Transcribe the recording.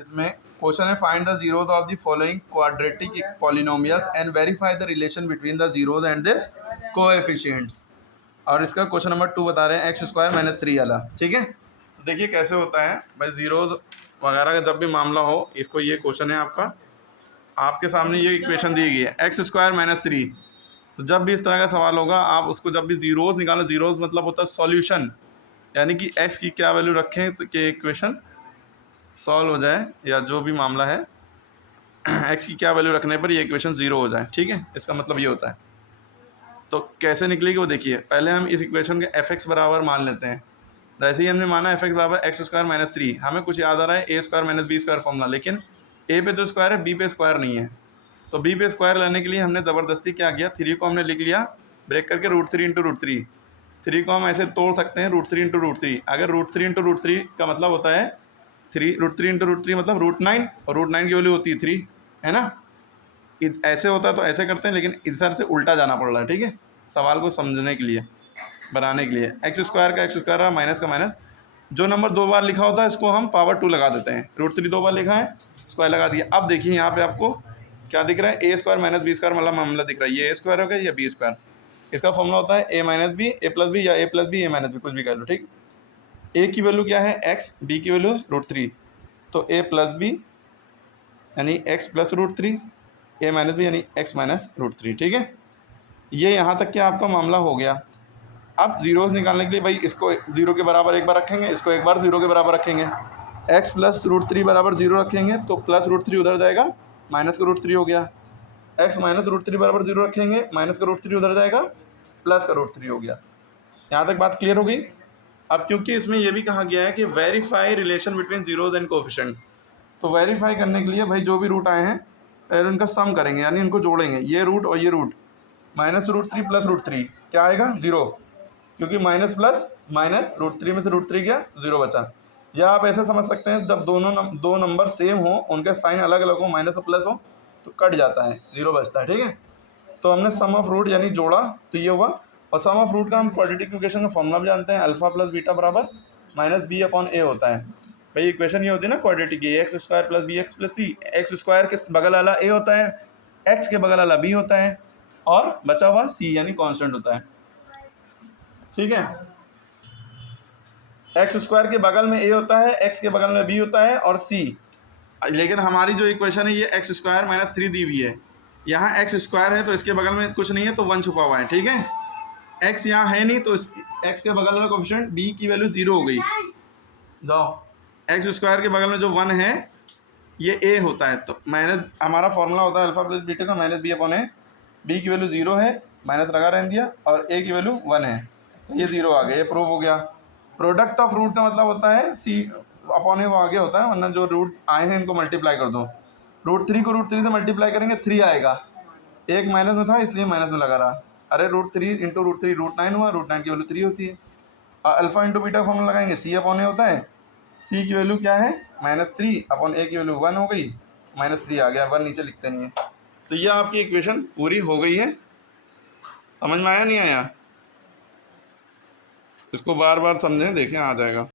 इसमें क्वेश्चन है find the zeros of the following quadratic polynomials and verify the relation between the zeros and their coefficients. और इसका question number 2 बता रहे हैं एक्स स्क्वायर माइनस 3 वाला। ठीक है, तो देखिए कैसे होता है भाई, जीरोज वगैरह का जब भी मामला हो, इसको ये क्वेश्चन है आपका, आपके सामने ये इक्वेशन दी गई है एक्स स्क्वायर माइनस 3। तो जब भी इस तरह का सवाल होगा आप उसको जब भी जीरोज निकालो, जीरोज मतलब होता है सॉल्यूशन, यानी कि एक्स की क्या वैल्यू रखें तो कि इक्वेशन सॉल्व हो जाए, या जो भी मामला है एक्स की क्या वैल्यू रखने पर ये इक्वेशन ज़ीरो हो जाए। ठीक है, इसका मतलब ये होता है। तो कैसे निकलेगी वो देखिए, पहले हम इस इक्वेशन के एफ एक्स बराबर मान लेते हैं। जैसे ही हमने माना एफ एक्स बराबर एक्स स्क्वायर माइनस 3, हमें कुछ याद आ रहा है a square minus b square formula, लेकिन ए पे तो स्क्वायर है, बी पे स्क्वायर नहीं है। तो बी पे स्क्वायर लाने के लिए हमने ज़बरदस्ती क्या किया, 3 को हमने लिख लिया ब्रेक करके √3 इंटू √3। 3 को हम ऐसे तोड़ सकते हैं √3 इंटू √3। अगर √3 इंटू √3 का मतलब होता है √3 इंटू √3 मतलब √9, और √9 की वैल्यू होती है 3, है ना। ऐसे होता है तो ऐसे करते हैं, लेकिन इस तरह से उल्टा जाना पड़ रहा है। ठीक है, सवाल को समझने के लिए, बनाने के लिए। एक्स स्क्वायर का एक्स स्क्वायर रहा, माइनस का माइनस। जो नंबर 2 बार लिखा होता है इसको हम पावर 2 लगा देते हैं। √3 2 बार लिखा है, स्क्वायर लगा दिया। अब देखिए यहाँ पे आपको क्या दिख रहा है, a square minus b square मतलब मामला दिख रहा है। ये ए स्क्वायर हो गया या बी स्क्वायर, इसका फॉर्मूला होता है ए माइनस बी, ए प्लस बी, या ए प्लस बी ए माइनस बी, कुछ भी कह लो। ठीक, ए की वैल्यू क्या है एक्स, बी की वैल्यू √3, तो ए प्लस बी यानी एक्स प्लस √3, ए माइनस बी यानी एक्स माइनस √3। ठीक है, ये यहाँ तक क्या आपका मामला हो गया। अब जीरोस निकालने के लिए भाई इसको 0 के बराबर एक बार रखेंगे, इसको एक बार 0 के बराबर रखेंगे। एक्स प्लस √3 बराबर 0 रखेंगे तो प्लस √3 उधर जाएगा, माइनस का √3 हो गया। एक्स माइनस √3 बराबर 0 रखेंगे, माइनस का √3 उधर जाएगा, प्लस का √3 हो गया। यहाँ तक बात क्लियर हो गई। अब क्योंकि इसमें यह भी कहा गया है कि verify relation between zeros and coefficient, तो वेरीफाई करने के लिए भाई जो भी रूट आए हैं पहले उनका सम करेंगे, यानी इनको जोड़ेंगे, ये रूट और ये रूट। माइनस √3 प्लस √3 क्या आएगा 0, क्योंकि माइनस प्लस माइनस √3 में से √3 गया, 0 बचा। या आप ऐसे समझ सकते हैं जब दो नंबर सेम हो, उनके साइन अलग अलग हो, माइनस और प्लस हो, तो कट जाता है, 0 बचता है। ठीक है, तो हमने सम ऑफ रूट यानी जोड़ा, तो ये हुआ। और सम ऑफ रूट का हम क्वाड्रेटिक इक्वेशन का फॉर्मूला भी जानते हैं, अल्फा प्लस बीटा बराबर माइनस बी अपॉन ए होता है। भाई इक्वेशन ये होती है ना quadratic, a x square plus b x plus c. X square के बगल वाला ए होता है, एक्स के बगल वाला बी होता है, और बचा हुआ सी यानी कांस्टेंट होता है। ठीक है, एक्स स्क्वायर के बगल में ए होता है, एक्स के बगल में बी होता है, और सी। लेकिन हमारी जो इक्वेशन है ये एक्स स्क्वायर माइनस 3 दी हुई है। यहाँ एक्स स्क्वायर है तो इसके बगल में कुछ नहीं है, तो 1 छुपा हुआ है। ठीक है, एक्स यहाँ है नहीं, तो एक्स के बगल में कोएफिशिएंट बी की वैल्यू 0 हो गई। लो, एक्स स्क्वायर के बगल में जो 1 है ये ए होता है, तो माइनस हमारा फॉर्मूला होता है अल्फा प्लस बीटा का माइनस बी अपॉन ए। बी की वैल्यू 0 है, माइनस लगा रहने दिया, और ए की वैल्यू 1 है, तो ये 0 आ गया, ये प्रूव हो गया। प्रोडक्ट ऑफ रूट का मतलब होता है सी अपॉन ए, वो आगे होता है, वरना जो रूट आए हैं इनको मल्टीप्लाई कर दो। √3 को √3 से मल्टीप्लाई करेंगे 3 आएगा, एक माइनस में था इसलिए माइनस में लगा रहा। अरे √3 इंटू √3 √9 हुआ, √9 की वैल्यू 3 होती है। और अल्फा इंटू बीटा फॉर्मूला लगाएंगे, सी अपॉन ए होता है, सी की वैल्यू क्या है -3 अपॉन ए की वैल्यू 1 हो गई, -3 आ गया, 1 नीचे लिखते नहीं है। तो ये आपकी इक्वेशन पूरी हो गई है। समझ में आया नहीं आया, इसको बार बार समझें, देखें आ जाएगा।